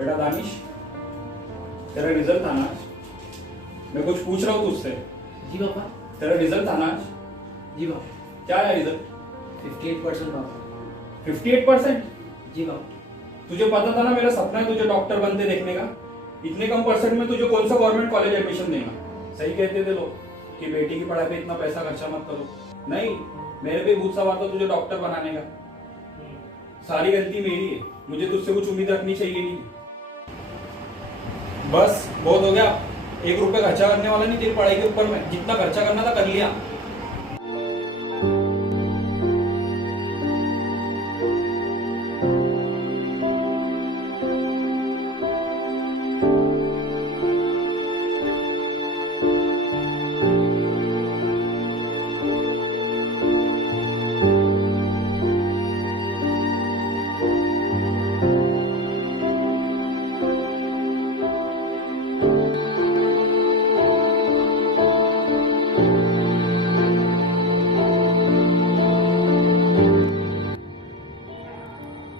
बेटा दानिश, तेरा रिजल्ट आना आज। मैं कुछ पूछ रहा हूँ तुझसे। जी पापा। तेरा रिजल्ट आना आज। जी पापा। क्या आया रिजल्ट? 58% पापा। 58%? जी पापा। तुझे पता था ना मेरा सपना है तुझे डॉक्टर बनते देखने का। इतने कम परसेंट में तुझे कौन सा गवर्नमेंट कॉलेज एडमिशन देगा? सही कहते थे लोग कि बेटी की पढ़ाई पे इतना पैसा खर्चा मत करो। नहीं, मेरे पे बहुत सवाल था तुझे डॉक्टर बनाने का। सारी गलती मेरी है, मुझे तुझसे कुछ उम्मीद रखनी चाहिए नहीं। बस बहुत हो गया। 1 रुपए खर्चा करने वाला नहीं तेरी पढ़ाई के ऊपर। में जितना खर्चा करना था कर लिया।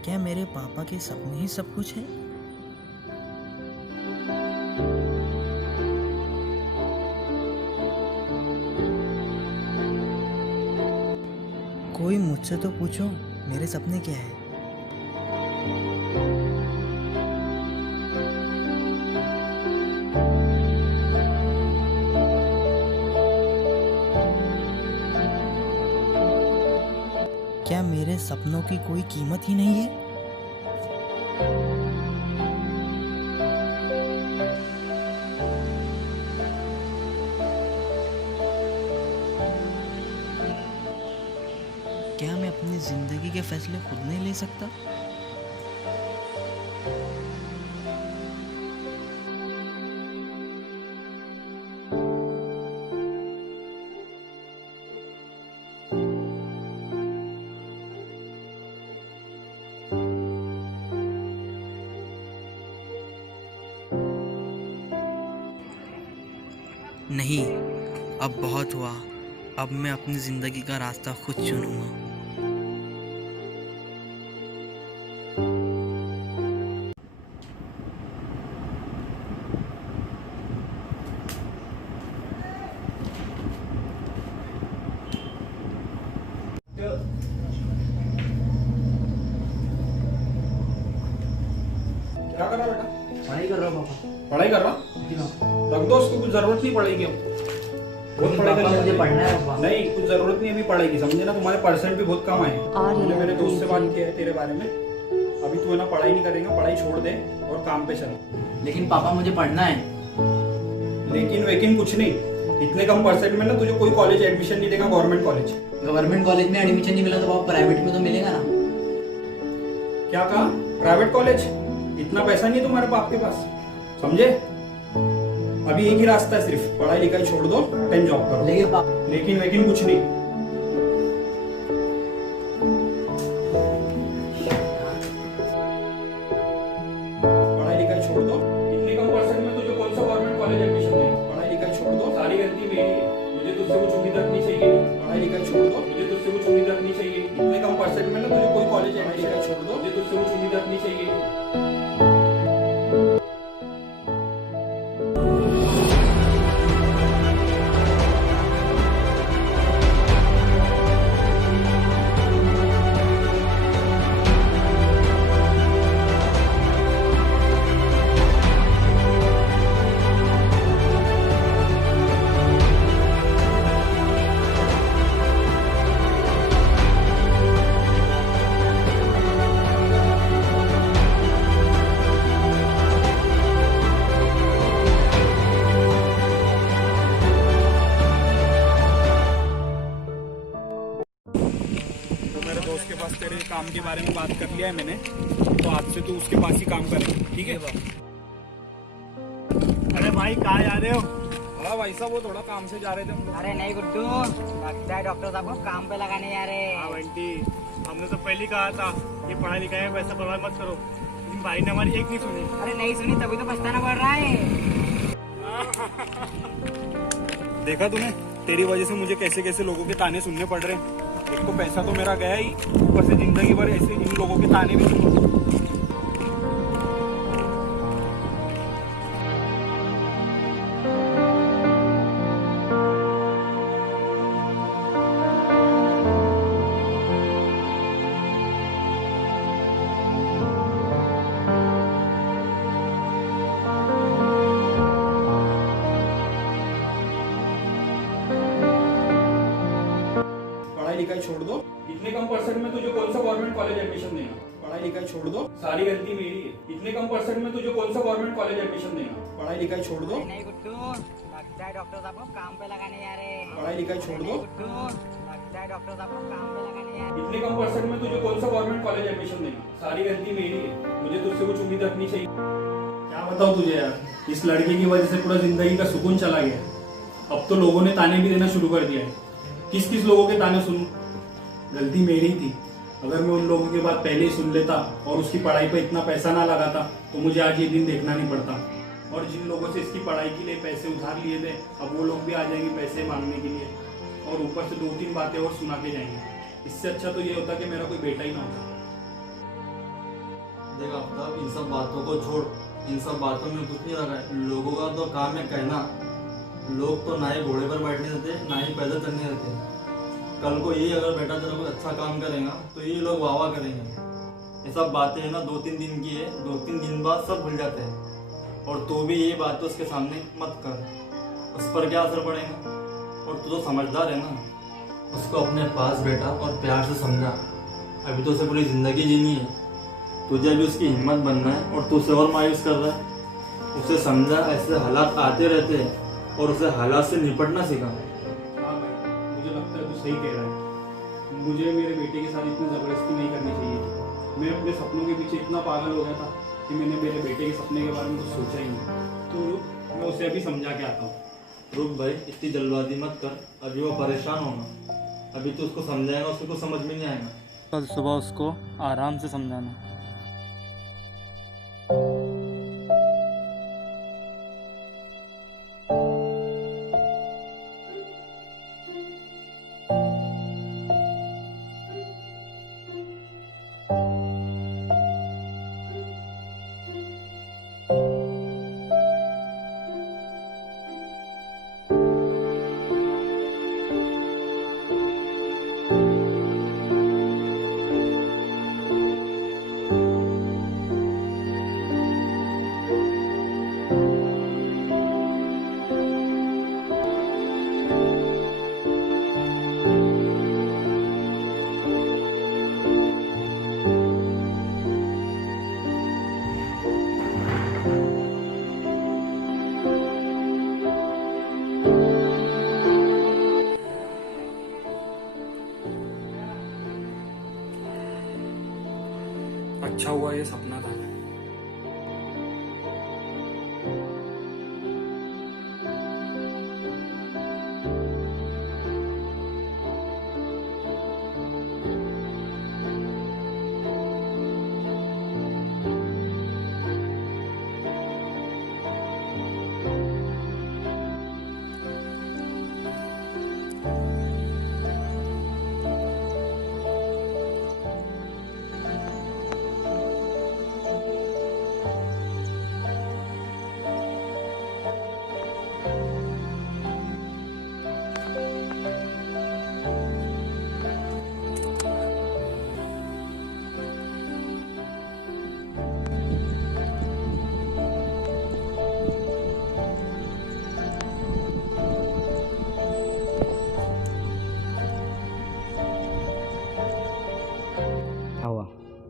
क्या मेरे पापा के सपने ही सब कुछ है? कोई मुझसे तो पूछो मेरे सपने क्या है। क्या मेरे सपनों की कोई कीमत ही नहीं है? क्या मैं अपनी जिंदगी के फैसले खुद नहीं ले सकता? नहीं, अब बहुत हुआ। अब मैं अपनी जिंदगी का रास्ता खुद चुनूंगा। क्या कर रहा बेटा? पढ़ाई कर रहा हूँ पापा। पढ़ाई कर रहा? जी पापा। रख दो उसको, कुछ जरूरत नहीं पड़ेगी अब। बहुत पढ़ाई पापा, करनी मुझे है। पढ़ना है पापा। नहीं, कुछ जरूरत नहीं अभी पढ़ाई की, समझे ना। तुम्हारे परसेंट भी बहुत कम आए हैं। मैंने मेरे दोस्त से बात किया है तेरे बारे में। अभी तू है ना पढ़ाई नहीं करेगा, पढ़ाई छोड़ दे और काम पे चल। लेकिन पापा मुझे पढ़ना है। लेकिन वेकिन कुछ नहीं। इतने कम परसेंट में ना तुझे कोई कॉलेज एडमिशन नहीं देगा, गवर्नमेंट कॉलेज। गवर्नमेंट कॉलेज में एडमिशन नहीं मिला तो पापा प्राइवेट में तो मिलेगा ना। क्या कहा? Private college? इतना पैसा नहीं है तुम्हारे बाप के पास, समझे। अभी एक ही रास्ता है सिर्फ, पढ़ाई लिखाई छोड़ दो, टाइम जॉब करो। लेकिन पापा लेकिन वेकिन कुछ नहीं। पढ़ाई लिखाई छोड़ दो। इतने कम परसेंट में तुझे कौन सा गवर्नमेंट कॉलेज एडमिशन देगा? पढ़ाई लिखाई छोड़ दो, सारी गलती मेरी है। मुझे तुझसे कुछ उम्मीद रखनी चाहिए नहीं। पढ़ाई लिखाई छोड़ दो, मुझे तुझसे कुछ उम्मीद रखनी चाहिए नहीं। इतने कम परसेंट में ना तुझे कोई कॉलेज एडमिशन छोड़ दो, मुझे तुझसे कुछ उम्मीद रखनी चाहिए नहीं। मेरे दोस्त के पास तेरे काम के बारे में बात कर लिया है मैंने, तो आज से तू उसके पास ही काम करे, ठीक है? अरे भाई कहाँ जा रहे हो? हाँ भाई साहब, वो थोड़ा काम से जा रहे थे हम लोग। अरे नहीं गुड्डू, लगता है डॉक्टर साहब को काम पे लगाने जा रहे हाँ हैं। बंटी, हमने तो पहले ही कहा था कि पढ़ाई लिखाई में पैसा बर्बाद मत करो, लेकिन भाई ने हमारी एक नहीं सुनी। अरे नहीं सुनी तभी तो पछताना पड़ रहा है। देखा तूने, तेरी वजह से मुझे कैसे कैसे लोगों के ताने सुनने पड़ रहे हैं। एक तो पैसा तो मेरा गया ही, ऊपर से जिंदगी भर ऐसे इन लोगों के ताने भी सुनो। पढ़ाई लिखाई छोड़ दो। इतने कम परसेंट में तुझे कौन सा गवर्नमेंट कॉलेज एडमिशन देगा? पढ़ाई लिखाई छोड़ दो, सारी गलती मेरी है। इतने कम परसेंट में तुझे कौन सा गवर्नमेंट कॉलेज एडमिशन देगा? पढ़ाई लिखाई छोड़ दो, नहीं गुड्डू, लगता है डॉक्टर साहब को काम पे लगाने आ रहे हैं। पढ़ाई लिखाई छोड़ दो, गुड्डू, लगता है डॉक्टर साहब को काम पे लगाने आ रहे हैं। इतने कम परसेंट में तुझे कौन सा गवर्नमेंट कॉलेज एडमिशन देगा? सारी गलती मेरी है, मुझे तुझसे कुछ उम्मीद रखनी चाहिए। क्या बताऊँ तुझे यार, इस लड़के की वजह से पूरा जिंदगी का सुकून चला गया। अब तो लोगों ने ताने भी देना शुरू कर दिया है। किस किस लोगों के ताने सुनूं? गलती मेरी ही थी। अगर मैं उन लोगों की बात पहले ही सुन लेता और उसकी पढ़ाई पे इतना पैसा ना लगाता तो मुझे आज ये दिन देखना नहीं पड़ता। और जिन लोगों से इसकी पढ़ाई के लिए पैसे उधार लिए थे, अब वो लोग भी आ जाएंगे पैसे मांगने के लिए और ऊपर से 2-3 बातें और सुना के जाएंगे। इससे अच्छा तो ये होता कि मेरा कोई बेटा ही ना होता। देख आफ्ताब, इन सब बातों को छोड़, इन सब बातों में कुछ नहीं रखा है। लोगों का तो काम है कहना। लोग तो ना ही घोड़े पर बैठने देते, ना ही पैदल चलने देते। कल को ये अगर बेटा तेरा कुछ अच्छा काम करेगा तो ये लोग वाह वाह करेंगे। ये सब बातें है ना 2-3 दिन की है, 2-3 दिन बाद सब भूल जाते हैं। और तू भी ये बात तो उसके सामने मत कर, उस पर क्या असर पड़ेगा। और तू तो समझदार है ना, उसको अपने पास बैठा और प्यार से समझा। अभी तो उसे पूरी जिंदगी जीनी है, तुझे भी उसकी हिम्मत बनना है और तू उसे और मायूस कर रहा है। उसे समझा, ऐसे हालात आते रहते हैं और उसे हालात से निपटना सीखा। हाँ भाई, मुझे लगता है तू सही कह रहा है। मुझे मेरे बेटे के साथ इतनी ज़बरदस्ती नहीं करनी चाहिए थी। मैं अपने सपनों के पीछे इतना पागल हो गया था कि मैंने मेरे बेटे के सपने के बारे में कुछ सोचा ही नहीं। तो रुक, मैं उसे अभी समझा के आता हूँ। रुक भाई, इतनी जल्दबाजी मत कर, अभी वो परेशान होगा। अभी तो उसको समझाएगा, उसको कुछ समझ में नहीं आएगा। कल सुबह उसको आराम से समझाना। अच्छा हुआ ये सपना था।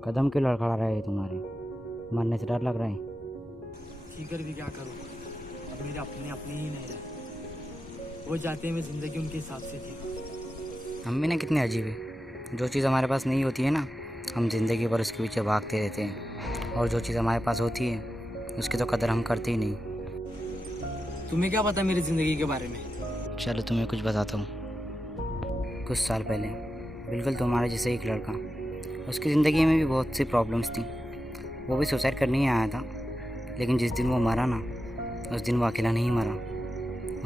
कदम क्यों लड़खड़ा रहे हैं तुम्हारे? मरने से डर लग रहा है? सीकर भी क्या करूँ, अब मेरे अपने ही नहीं रहे। वो जाते हैं, मैं ज़िंदगी उनके हिसाब से जी। हम भी ना कितने अजीब है, जो चीज़ हमारे पास नहीं होती है ना, हम ज़िंदगी भर उसके पीछे भागते रहते हैं, और जो चीज़ हमारे पास होती है उसकी तो कदर हम करते ही नहीं। तुम्हें क्या पता मेरी ज़िंदगी के बारे में? चलो तुम्हें कुछ बताता हूँ। कुछ साल पहले बिल्कुल तुम्हारे जैसे एक लड़का, उसकी ज़िंदगी में भी बहुत सी प्रॉब्लम्स थी। वो भी सुसाइड करने ही आया था, लेकिन जिस दिन वो मरा ना, उस दिन वो अकेला नहीं मरा।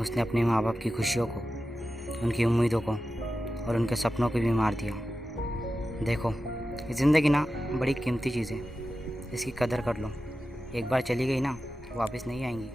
उसने अपने माँ बाप की खुशियों को, उनकी उम्मीदों को और उनके सपनों को भी मार दिया। देखो, ये ज़िंदगी ना बड़ी कीमती चीज़ है, इसकी कदर कर लो। एक बार चली गई ना, वापस नहीं आएंगी।